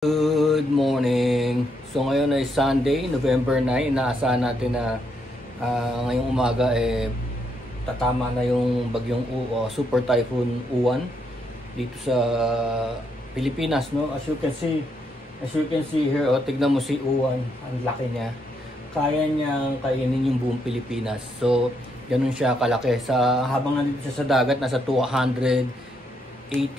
Good morning. So ngayon ay Sunday, November 9. Inaasahan natin na ngayong umaga tatama na yung bagyong Super Typhoon Uwan dito sa Pilipinas, no? As you can see here, tignan mo si Uwan, ang laki niya. Kaya niyang kainin yung buong Pilipinas. So ganun siya kalaki. Habang nandito siya sa dagat, nasa 280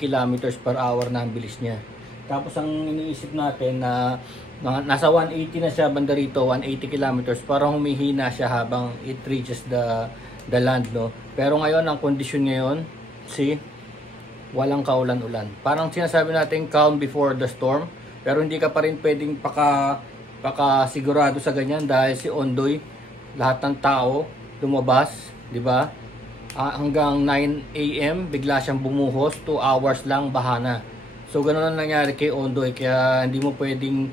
kilometers per hour na ang bilis niya. Tapos ang iniisip natin na nasa 180 na siya banda rito, 180 kilometers, parang humihina siya habang it reaches the land, no? Pero ngayon, ang kondisyon ngayon, walang kaulan-ulan. Parang sinasabi natin calm before the storm, pero hindi ka pa rin pwedeng sigurado sa ganyan dahil si Ondoy, lahat ng tao lumabas, di ba? Hanggang 9 AM, bigla siyang bumuhos, 2 hours lang, bahana. So ganoon ang nangyari kay Ondoy, kaya hindi mo pwedeng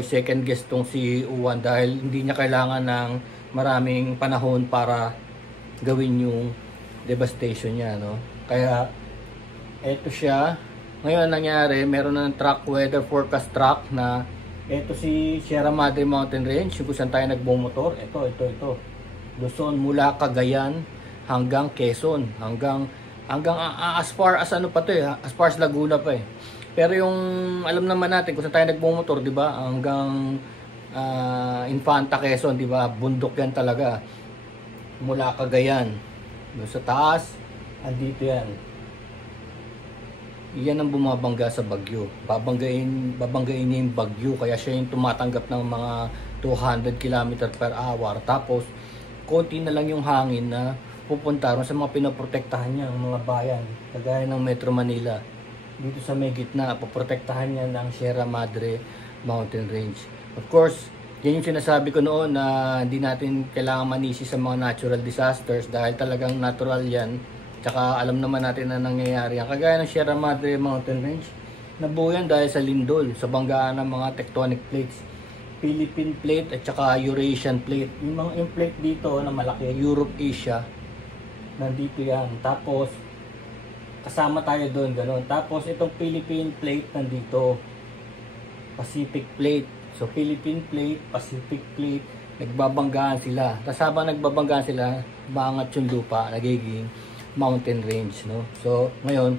second guess tong si Uwan dahil hindi niya kailangan ng maraming panahon para gawin yung devastation niya, no? Kaya eto siya. Ngayon nangyari, meron na ng weather forecast track na eto si Sierra Madre Mountain Range, kung saan tayo nagbumotor. Ito. Luzon mula Cagayan hanggang Quezon, hanggang as far as as far as Laguna pa eh. Pero yung alam naman natin kung saan tayo nagmumotor, di ba? Hanggang Infanta, Quezon, di ba? Bundok yan talaga. Mula Cagayan, doon sa taas, andito yan. Yan ang bumabangga sa bagyo. Babanggain niya yung bagyo, kaya siya yung tumatanggap ng mga 200 km per hour. Tapos konti na lang yung hangin na pupunta ron sa mga pinoprotektahan niya, ang mga bayan, kagaya ng Metro Manila. Dito sa may gitna, poprotektahan niya ng Sierra Madre Mountain Range. Of course, yan yung sinasabi ko noon na hindi natin kailangan manisi sa mga natural disasters dahil talagang natural yan. Tsaka alam naman natin na nangyayari yan. Kagaya ng Sierra Madre Mountain Range, nabuo yan dahil sa lindol, sa banggaan ng mga tectonic plates. Philippine plate at saka Eurasian plate. Yung plate dito na malaki, Europe, Asia, nandito yan. Tapos kasama tayo doon, ganoon. Tapos itong Philippine plate nandito, Pacific plate. So Philippine plate, Pacific plate, nagbabanggaan sila. Tapos habang nagbabanggaan sila, maangat yung lupa, nagiging mountain range, no? So ngayon,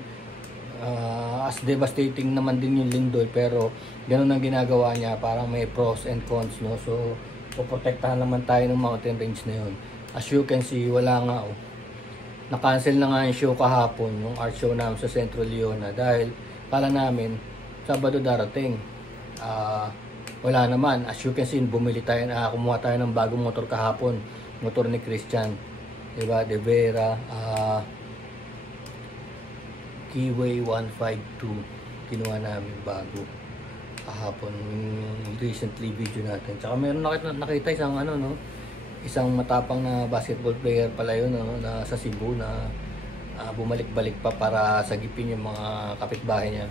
as devastating naman din yung lindol, pero ganoon ang ginagawa niya, parang may pros and cons, no? So poprotektahan naman tayo ng mountain range na yun. As you can see, wala nga na-cancel na nga yung show kahapon, yung art show namin sa Centro Leona, dahil kala namin Sabado darating. Wala naman. As you can see, kumuha tayo ng bagong motor kahapon, motor ni Christian, diba? De Vera, Keyway 152, kinuha namin bago kahapon, yung recently video natin. Tsaka meron nakita isang isang matapang na basketball player pala yun, na sa Cebu, na bumalik-balik pa para sagipin yung mga kapitbahay niya.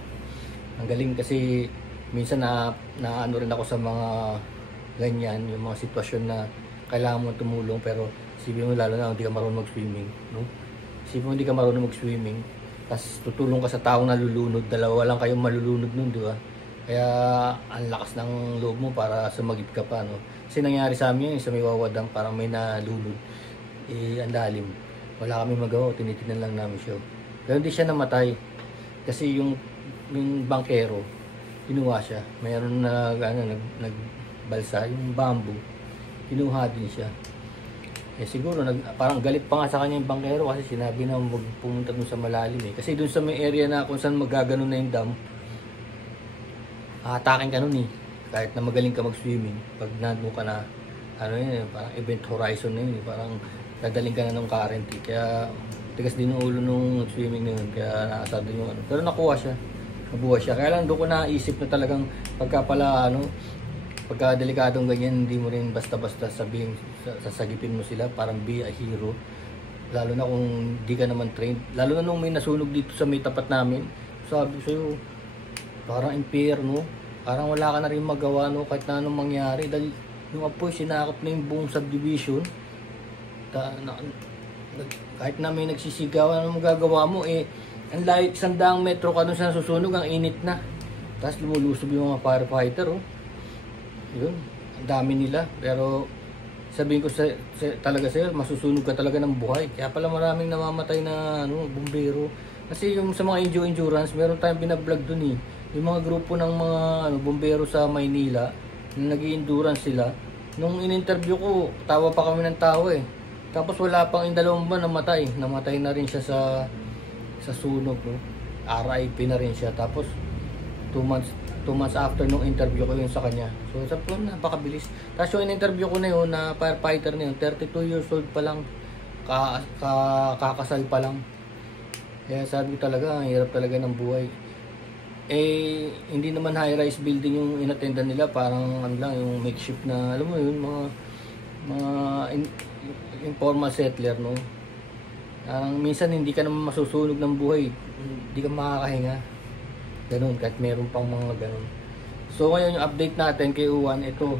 Ang galing kasi minsan na rin ako sa mga ganyan, yung mga sitwasyon na kailangan mo tumulong, pero isipin mo lalo na hindi ka marunong mag-swimming, no? Isipin mo hindi ka marunong mag-swimming, tapos tutulong ka sa taong nalulunod, dalawa lang kayong malulunod nun, di ba? Kaya ang lakas ng loob mo para sumagip ka pa, no? Kasi nangyari sa amin sa may Wawadang, parang may nalunod, ang lalim, wala kami magawa, tinitinan lang namin siya. Pero hindi siya namatay kasi yung bankero, kinuha siya. Mayroon na nagbalsa yung bamboo, kinuha din siya. Siguro parang galit pa nga sa kanya yung bankero kasi sinabi na pumunta dun sa malalim kasi dun sa may area na kung saan magaganon na yung dam, atakin ka nun kahit na magaling ka mag-swimming. Pag nandun ka na, parang event horizon na yun, parang dadaling ka na ng current kaya tigas din yung ulo nung swimming na yun, kaya naasado yung pero nakuha siya, nabuhay siya. Kaya lang doon ko naisip na talagang pagka delikadong ganyan, hindi mo rin basta-basta sasagipin mo sila, parang be a hero, lalo na kung di ka naman trained. Lalo na nung may nasunog dito sa may tapat namin, sabi ko sa'yo, parang impyerno, parang wala ka na rin magawa, no, kahit na anong mangyari, dahil yung apoy sinakop na yung buong subdivision. Kahit na may nagsisigaw, ano magagawa mo, ang layo, 100 metro ka dun sa nasusunog, ang init na. Tapos lumulusob yung mga firefighter, oh. Yun, ang dami nila. Pero sabihin ko talaga sa'yo, masusunog ka talaga ng buhay. Kaya pala maraming namamatay na bumbero. Kasi yung sa mga endurance, meron tayong binablog dun eh. Yung mga grupo ng mga bumbero sa Maynila, na nag-i-endurance sila. Nung in-interview ko, tawa pa kami ng tawa eh. Tapos wala pang 2 buwan namatay. Namatay na rin siya sa sunog. No? RIP na rin siya. Tapos 2 months after nung interview ko yun sa kanya. So sabi ko, napakabilis. Tapos yung in-interview ko na yun, na firefighter na yun, 32 years old pa lang, kakasal pa lang. Kaya sabi ko talaga, ang hirap talaga ng buhay. Eh, hindi naman high-rise building yung inattendan nila, parang ano lang, yung makeshift na, alam mo yun, mga informal settler, no? Minsan hindi ka naman masusunog ng buhay, hindi ka makakahinga. Ganun, kahit meron pang mga ganun. So ngayon yung update natin kay Uwan, ito.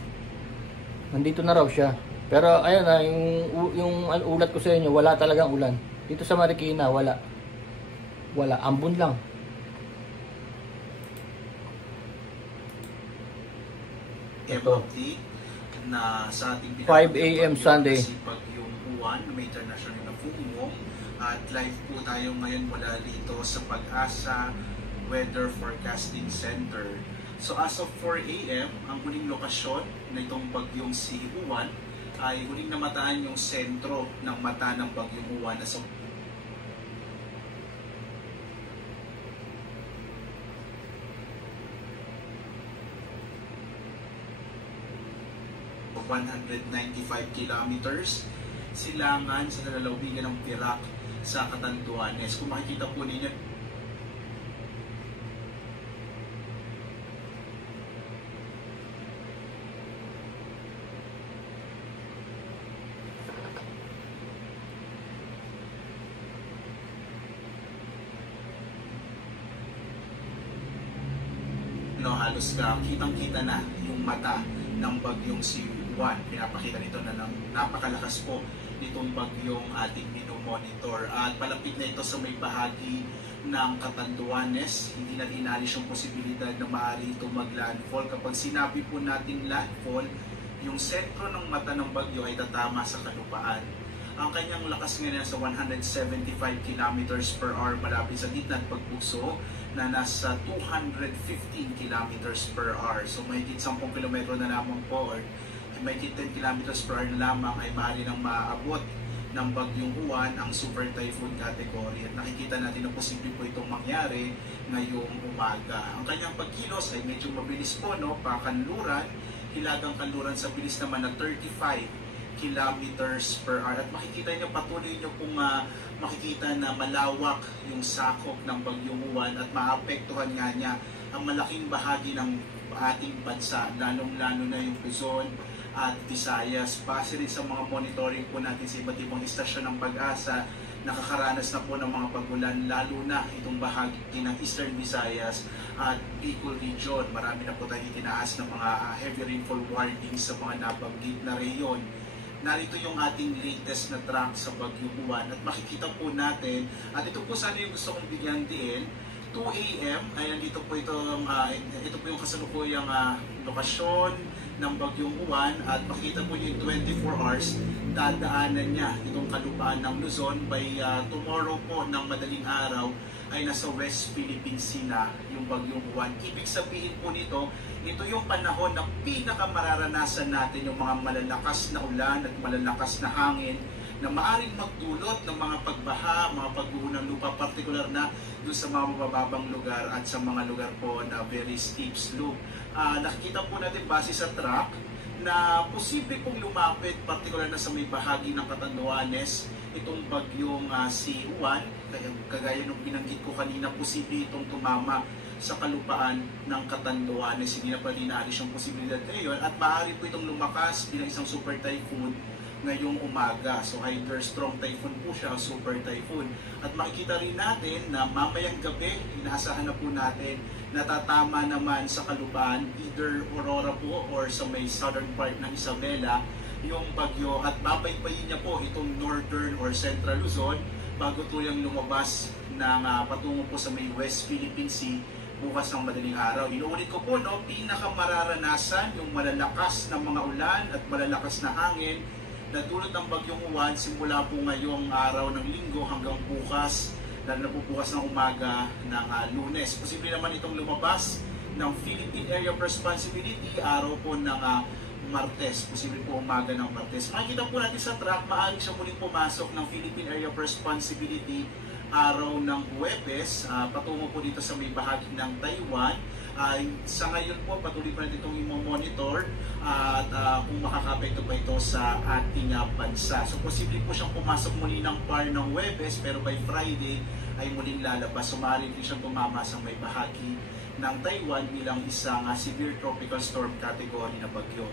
Nandito na raw siya. Pero ayun na, yung ulat ko sa inyo, wala talagang ulan. Dito sa Marikina, wala. Wala, ambon lang. MOT na sa ating 5 AM Sunday. Bagyong Uwan, may international na FUMO. At live po tayo ngayon mula dito sa Pag-asa Weather Forecasting Center. So as of 4 AM, ang huling lokasyon na itong bagyong si Uwan ay huling namataan yung sentro ng mata ng bagyong Uwan na sa 195 kilometers silangan sa nalalawigan ng Perak sa Catanduanes. Kung makikita po ninyo, halos kitang-kita na yung mata ng bagyong si Uwan. Pinapakita nito na napakalakas po nitong bagyong ating minomonitor. At palapit na ito sa may bahagi ng Catanduanes. Hindi natin inalis yung posibilidad na maaari itong mag-landfall. Kapag sinabi po natin landfall, yung sentro ng mata ng bagyo ay tatama sa kalupaan. Ang kanyang lakas ngayon sa 175 kilometers per hour malapit sa gitna at pagpuso na nasa 215 kilometers per hour. So may 10 kilometro na lamang po or may 10 kilometers per hour na lamang ay maaari nang maaabot ng bagyong Uwan ang super typhoon category. At nakikita natin na posible po itong mangyari ngayong umaga. Ang kanyang pagkilos ay medyo mabilis po, no? Pakanluran, hilagang kanluran sa bilis naman na 35 kilometers per hour. At makikita nyo, patuloy nyo kung makikita na malawak yung sakop ng bagyong Uwan at maapektuhan nga niya ang malaking bahagi ng ating bansa, lalong-lalo na yung Luzon at Visayas. Base rin sa mga monitoring po natin sa iba't ibang istasyon ng Pag-asa, nakakaranas na po ng mga pagulan, lalo na itong bahagi ng Eastern Visayas at Bicol Region. Marami na po tayo itinaas ng mga heavy rainfall warnings sa mga nabanggit na reyon. Narito yung ating latest na track sa bagyong Uwan at makikita po natin, at ito po sana yung gusto kong bigyan din, 2 AM ay nandito po ito po yung kasalukuyang lokasyon ng bagyong Uwan at makikita po yung 24 hours dadaanan niya itong kalupaan ng Luzon. By tomorrow po ng madaling araw ay nasa West Philippine Sea na yung bagyong Uwan. Ibig sabihin po nito, ito yung panahon na pinakamararanasan natin yung mga malalakas na ulan at malalakas na hangin na maaring magdulot ng mga pagbaha, mga pagguho ng lupa, partikular na doon sa mga mabababang lugar at sa mga lugar po na very steep slope. Nakikita po natin base sa track na posible pong lumapit, partikular na sa may bahagi ng Catanduanes, itong bagyong si Uwan. Kagaya nung binanggit ko kanina, posible itong tumama sa kalupaan ng Catanduanes. Hindi na pala inaalis yung posibilidad ngayon at maaari po itong lumakas bilang isang super typhoon ngayong umaga. So either strong typhoon po siya o super typhoon. At makikita rin natin na mamayang gabi, inaasahan na po natin, natatama naman sa kalupaan, either Aurora po or sa may southern part ng Isabela, yung bagyo at babaybayin niya po itong northern or central Luzon bago tuyang lumabas ng patungo po sa may West Philippine Sea bukas ng madaling araw. Inuulit ko po, no, pinakamararanasan yung malalakas na mga ulan at malalakas na hangin na dulot ng bagyong Juan simula po ngayong araw ng linggo hanggang bukas, lalo na po bukas ng umaga ng Lunes. Posible naman itong lumabas ng Philippine Area of Responsibility araw po ng Martes, posible po umaga ng Martes. Makikita po natin sa track, maaari siya muling pumasok ng Philippine Area of Responsibility araw ng Huwebes, patungo po dito sa may bahagi ng Taiwan. Sa ngayon po, patuloy pa natin itong i-monitor at kung makakapekto pa ito sa ating bansa. So posible po siyang pumasok muli ng PAR ng Huwebes, pero by Friday ay muling lalabas. So maaaring din siyang tumama sa may bahagi ng Taiwan bilang isang severe tropical storm category na bagyo.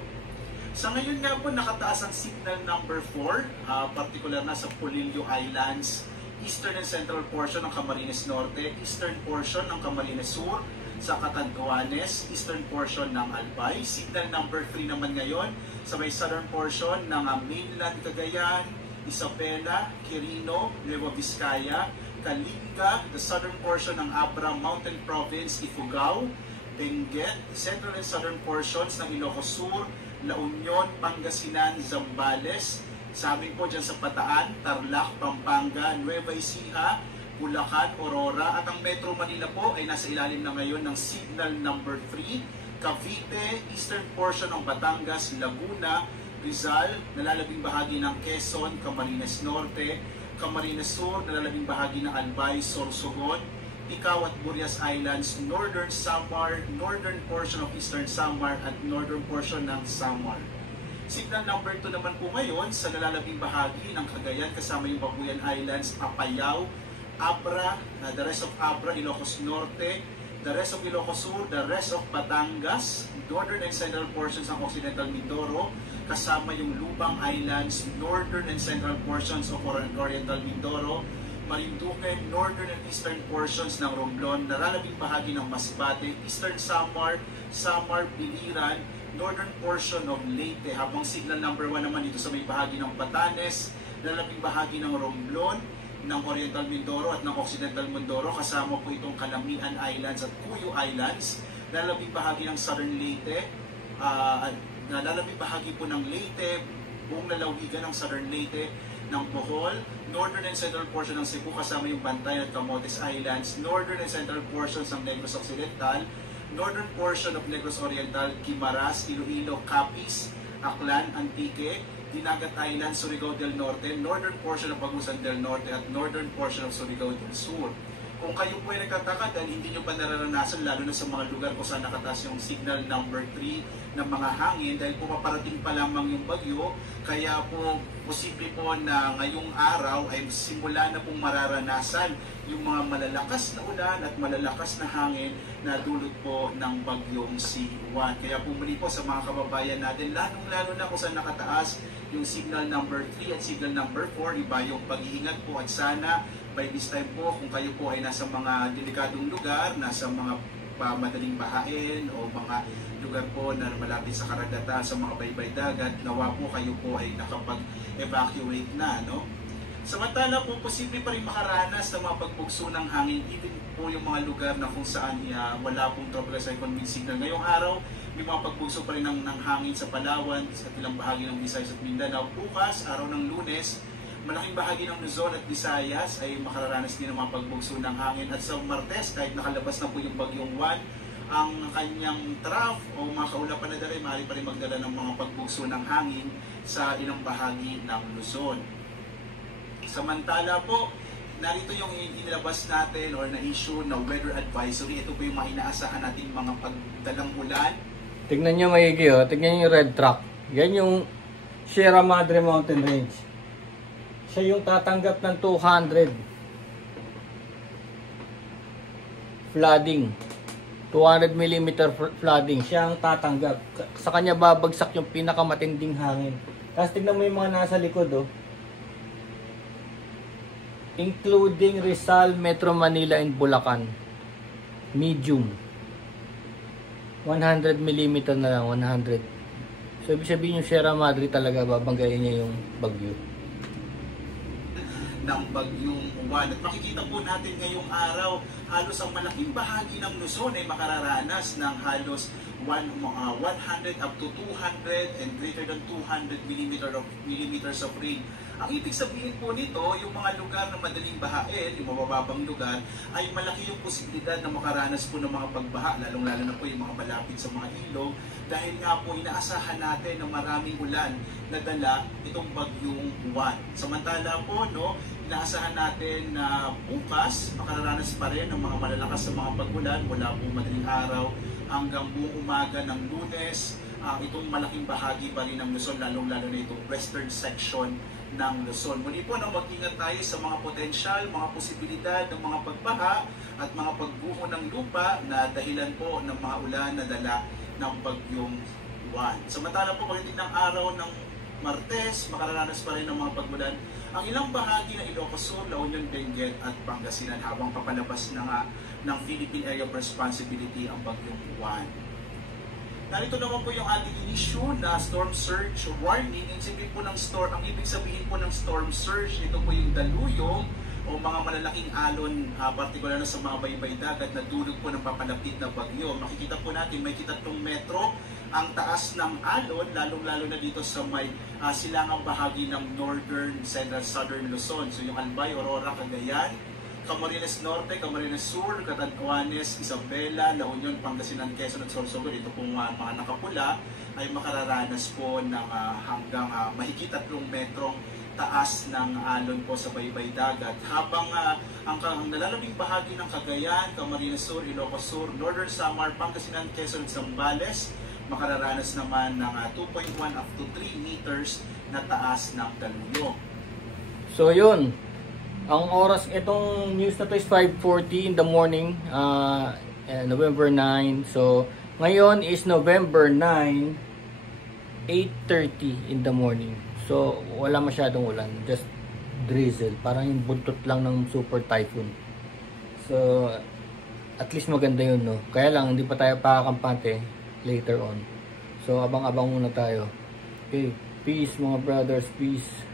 Sa ngayon nga po, nakataas ang signal number 4, particular na sa Polillo Islands, eastern and central portion ng Camarines Norte, eastern portion ng Camarines Sur, sa Catanduanes, eastern portion ng Albay. Signal number 3 naman ngayon sa may southern portion ng mainland Cagayan, Isabela, Quirino, Nueva Vizcaya, Kalinga, the southern portion ng Abra Mountain Province, Ifugao, Benguet, central and southern portions ng Ilocos Sur, La Union, Pangasinan, Zambales, sa amin po dyan sa Bataan, Tarlac, Pampanga, Nueva Ecija, Bulacan, Aurora, at ang Metro Manila po ay nasa ilalim na ngayon ng signal number 3, Cavite, eastern portion ng Batangas, Laguna, Rizal, nalalabing bahagi ng Quezon, Camarines Norte, Camarines Sur, nalalabing bahagi ng Albay, Sorsogon, Ticao at Burias Islands, northern Samar, northern portion of eastern Samar at northern portion ng Samar. Signal number 2 naman po ngayon sa nalalabing bahagi ng Cagayan kasama yung Babuyan Islands, Apayao, Abra, the rest of Abra, Ilocos Norte, the rest of Ilocos Sur, the rest of Batangas, northern and central portions ng Occidental Mindoro, kasama yung Lubang Islands, northern and central portions of Oriental Mindoro, Marinduque, northern and eastern portions ng Romblon, nalalabing bahagi ng Masbate, eastern Samar, Samar, Biliran, northern portion of Leyte, habang signal number 1 naman dito sa may bahagi ng Batanes, nalalabing bahagi ng Romblon, ng Oriental Mindoro at ng Occidental Mindoro, kasama po itong Calamian Islands at Cuyo Islands, nalalabing bahagi ng Southern Leyte, nalalabing bahagi po ng Leyte, buong lalawigan ng Southern Leyte, ng Bohol, northern and central portion ng Cebu kasama yung Bantay at Camotes Islands, northern and central portions ng Negros Occidental, northern portion of Negros Oriental, Guimaras, Iloilo, Capiz, Aklan, Antique, Dinagat Island, Surigao del Norte, northern portion of Bagusan del Norte at northern portion of Surigao del Sur. Kung kayo po ay nagtataka dahil hindi nyo pa nararanasan, lalo na sa mga lugar kung saan nakataas yung signal number 3 ng mga hangin, dahil po paparating pa lamang yung bagyo, kaya po posible po na ngayong araw ay simula na pong mararanasan yung mga malalakas na ulan at malalakas na hangin na dulot po ng bagyong si Juan. Kaya po muli po sa mga kababayan natin, lalong-lalo na kung saan nakataas yung signal number 3 at signal number 4, iba yung pag-iingat po at sana by this time po, kung kayo po ay nasa mga delikadong lugar, nasa mga madaling bahain o mga lugar po na malapit sa karagatan, sa mga baybay dagat, nawa po kayo po ay nakapag-evacuate na, no? Samantala po, posible pa rin makaranas ng mga pagbugso ng hangin, even po yung mga lugar na kung saan wala pong tropical cyclone wind signal. Ngayong araw, may mga pagbugso pa rin ng hangin sa Palawan, sa ilang bahagi ng Visayas at Mindanao. Bukas, araw ng Lunes, malaking bahagi ng Luzon at Visayas ay makararanas din ng mga pagbugso ng hangin. At sa Martes, kahit nakalabas na po yung bagyong Juan, ang kanyang trough o mga kaulapan na dala, maaari pa rin magdala ng mga pagbugso ng hangin sa ilang bahagi ng Luzon. Samantala po, narito yung inilabas natin or na-issue na weather advisory. Ito po yung mga inaasahan natin mga pagdalang ulan. Tignan nyo maigi, oh. Tignan nyo yung red track. Yan yung Sierra Madre Mountain Range. Siya yung tatanggap ng 200 flooding. 200 mm flooding. Siya ang tatanggap. Sa kanya babagsak yung pinakamatinding hangin. Tapos tignan mo yung mga nasa likod, oh. Including Rizal, Metro Manila, and Bulacan. Medium. 100 mm na lang, 100. So, ibig sabihin yung Sierra Madre talaga, babanggayin niya yung bagyo. ng bagyong Juan. At makikita po natin ngayong araw, halos ang malaking bahagi ng Luzon ay makararanas ng halos 100 up to 200 and greater than 200 millimeters of rain. Ang ibig sabihin po nito, yung mga lugar na madaling bahain, yung mabababang lugar, ay malaki yung posibilidad na makaranas po ng mga pagbaha, lalong-lalo na po yung mga malapit sa mga ilog, dahil nga po inaasahan natin na maraming ulan na dala itong bagyong Juan. Samantala po, inaasahan natin na bukas, makararanas pa rin ng mga malalakas sa mga pag-ulan mula po madaling araw hanggang buong umaga ng Lunes. Itong malaking bahagi pa rin ng Luzon, lalong-lalo na itong western section ng Luzon. Muli po na mag-ingat tayo sa mga potensyal, mga posibilidad ng mga pagbaha at mga pagguho ng lupa na dahilan po ng mga ulan na dala ng bagyong Juan. Samantala po pagdating ng araw ng Martes, makararanas pa rin ng mga pag-ulan ang ilang bahagi ng Ilocos Sur, La Union, Benguet at Pangasinan habang papalabas na ng Philippine Area of Responsibility ang bagyong Juan. Narito naman po yung ating issue na storm surge warning. Ang ibig sabihin po ng storm surge, ito po yung daluyong o mga malalaking alon, partikular na sa mga baybay dagat na dulog po ng papalapit na bagyo. Makikita po natin, may 3 metro ang taas ng alon, lalong-lalo na dito sa may silangang bahagi ng northern, central, southern Luzon. So yung Albay, Aurora, Cagayan, Camarines Norte, Camarines Sur, Catanduanes, Isabela, La Union, Pangasinan, Quezon at Sorsogon, ito pong mga nakapula ay makararanas po ng hanggang mahigit 3 metrong taas ng alon po sa baybay dagat. Habang ang nalalabing bahagi ng Cagayan, Camarines Sur, Ilocos Sur, Northern Samar, Pangasinan, Quezon at Zambales, makararanas naman ng 2.1 up to 3 meters na taas ng daluyo. So yun, ang oras itong news na to is 5:40 in the morning, November 9. So ngayon is November 9, 8:30 in the morning. So wala masyadong ulan, just drizzle, parang yung buntot lang ng super typhoon. So at least maganda yun, kaya lang hindi pa tayo pakakampante later on. So abang-abang muna tayo. Okay, peace mga brothers, peace.